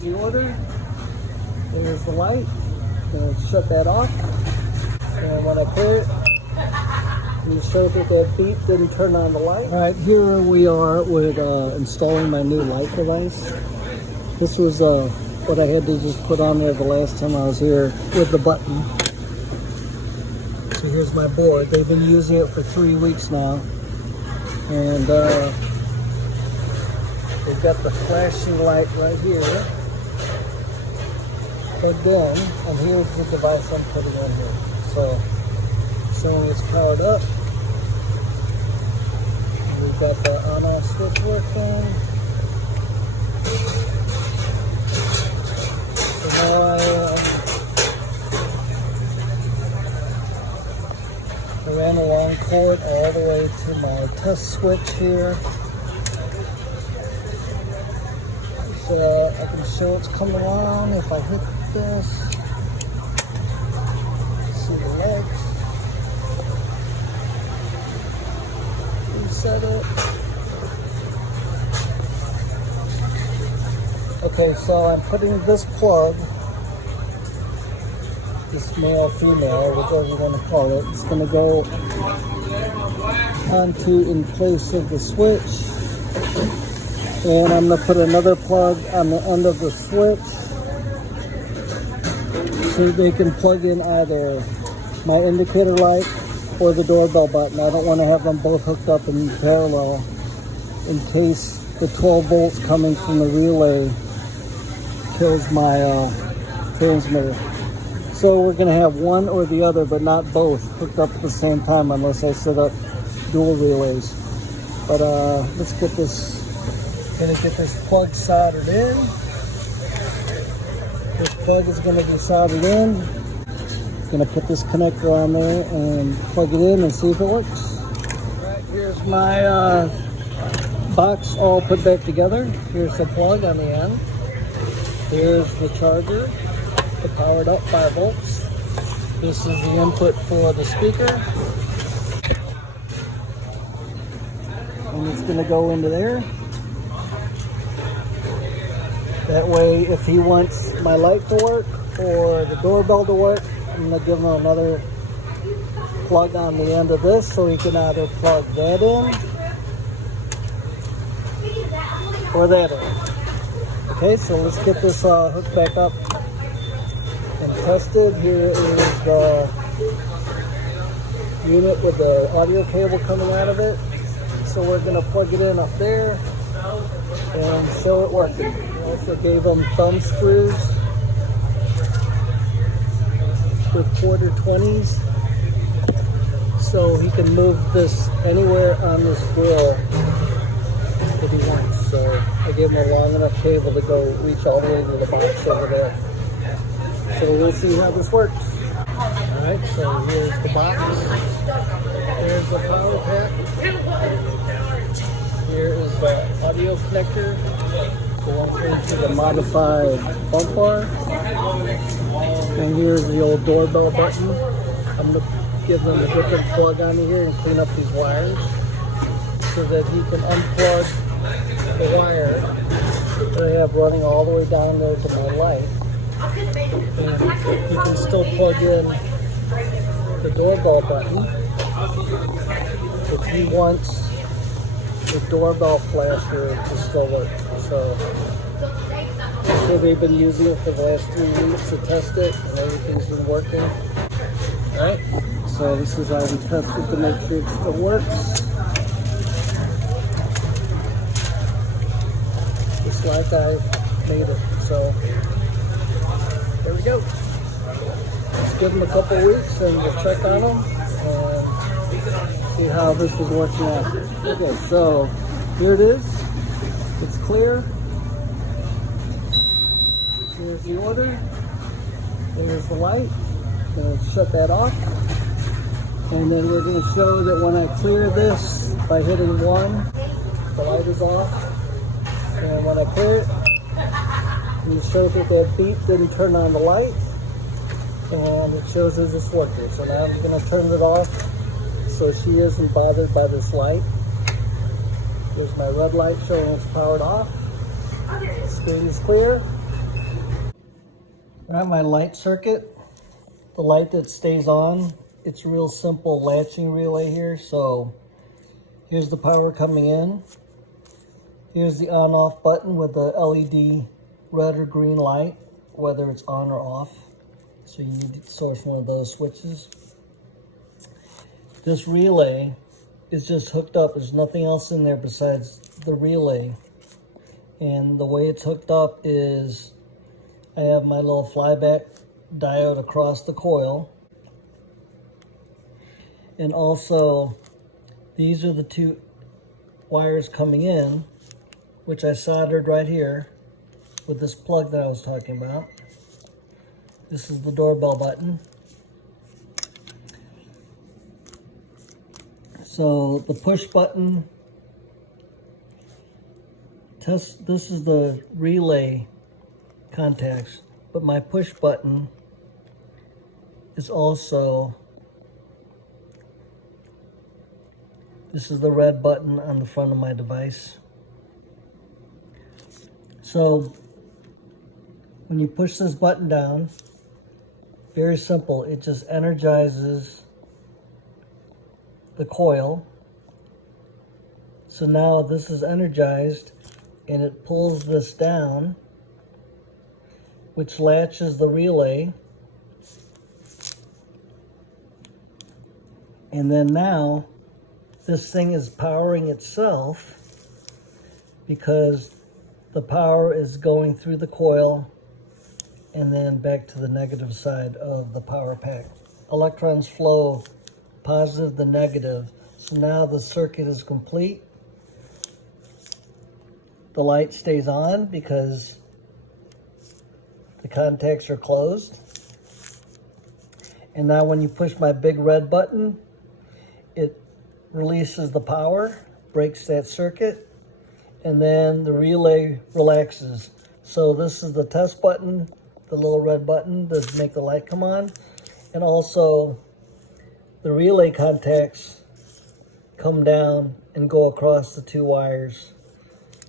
Here's the order. There's the light. Gonna shut that off. And when I clear it, you show that that beep didn't turn on the light. All right, here we are with installing my new light device. This was what I had to just put on there the last time I was here with the button. So here's my board. They've been using it for 3 weeks now. And they've got the flashing light right here plugged in, and here's the device I'm putting in here. So, showing it's powered up. We've got the on-off switch working. So now I ran a long cord all the way to my test switch here. So I can show it's coming on if I hit this. See the legs. Reset it. Okay, so I'm putting this plug, this male, female, whichever you want to call it, it's going to go onto in place of the switch. And I'm going to put another plug on the end of the switch so they can plug in either my indicator light or the doorbell button. I don't want to have them both hooked up in parallel in case the 12 volts coming from the relay kills my transmitter. So we're going to have one or the other, but not both hooked up at the same time unless I set up dual relays. But let's get this. Going to get this plug soldered in. This plug is going to be soldered in. Going to put this connector on there and plug it in and see if it works. Alright, here's my box all put back together. Here's the plug on the end. Here's the charger to power it up 5 volts. This is the input for the speaker. And it's going to go into there. That way, if he wants my light to work or the doorbell to work, I'm going to give him another plug on the end of this so he can either plug that in or that in. Okay, so let's get this hooked back up and tested. Here is the unit with the audio cable coming out of it. So we're going to plug it in up there and show it working. Also gave him thumb screws with quarter 20s so he can move this anywhere on this grill that he wants. So I gave him a long enough cable to go reach all the way to the box over there. So we'll see how this works. Alright, so here's the box. Here's the power pack. Here is the audio connector going into the modified bump bar. And here's the old doorbell button. I'm going to give them a different plug on here and clean up these wires so that he can unplug the wire that I have running all the way down there to my light. And he can still plug in the doorbell button if he wants the doorbell flasher to still work. So they've been using it for the last 3 weeks to test it, and everything's been working. Alright, so this is how we tested to make sure it still works. Just like I made it. So there we go. Let's give them a couple weeks and we'll check on them and see how this is working out. Okay, so here it is. It's clear. Here's the order. There's the light. Going to shut that off. And then we're going to show that when I clear this by hitting 1, the light is off. And when I clear it, you show that that beep didn't turn on the light. And it shows as it's working. So now I'm going to turn it off so she isn't bothered by this light. There's my red light showing it's powered off. Screen is clear. Around my light circuit, the light that stays on, it's a real simple latching relay here. So here's the power coming in. Here's the on-off button with the LED red or green light, whether it's on or off. So you need to source one of those switches. This relay is just hooked up. There's nothing else in there besides the relay. And the way it's hooked up is I have my little flyback diode across the coil. And also, these are the two wires coming in, which I soldered right here with this plug that I was talking about. This is the doorbell button. So the push button, this is the relay contacts, but my push button is also, this is the red button on the front of my device. So when you push this button down, very simple, it just energizes the coil. So now this is energized and it pulls this down, which latches the relay. And then now this thing is powering itself because the power is going through the coil and then back to the negative side of the power pack. Electrons flow positive to negative. So now the circuit is complete. The light stays on because the contacts are closed. And now when you push my big red button, it releases the power, breaks that circuit, and then the relay relaxes. So this is the test button, the little red button to make the light come on. And also the relay contacts come down and go across the two wires,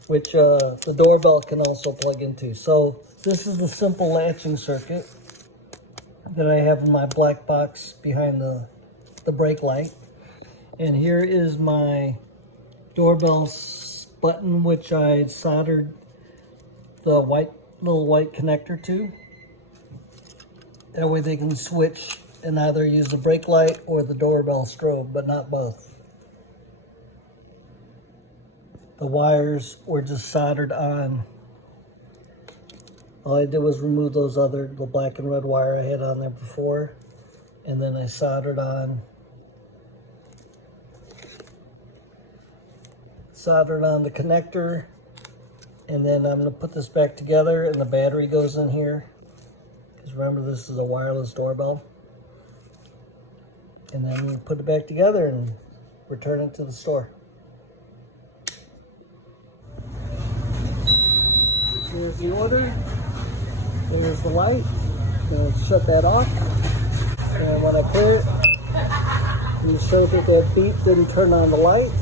which the doorbell can also plug into. So this is the simple latching circuit that I have in my black box behind the brake light. And here is my doorbell button, which I soldered the little white connector to. That way they can switch and either use the brake light or the doorbell strobe, but not both. The wires were just soldered on. All I did was remove the black and red wire I had on there before, and then I soldered on the connector, and then I'm going to put this back together, and the battery goes in here, because remember this is a wireless doorbell. And then we put it back together and return it to the store. Here's the order. There's the light. Then shut that off. And when I clear it, you show that that beep didn't turn on the lights.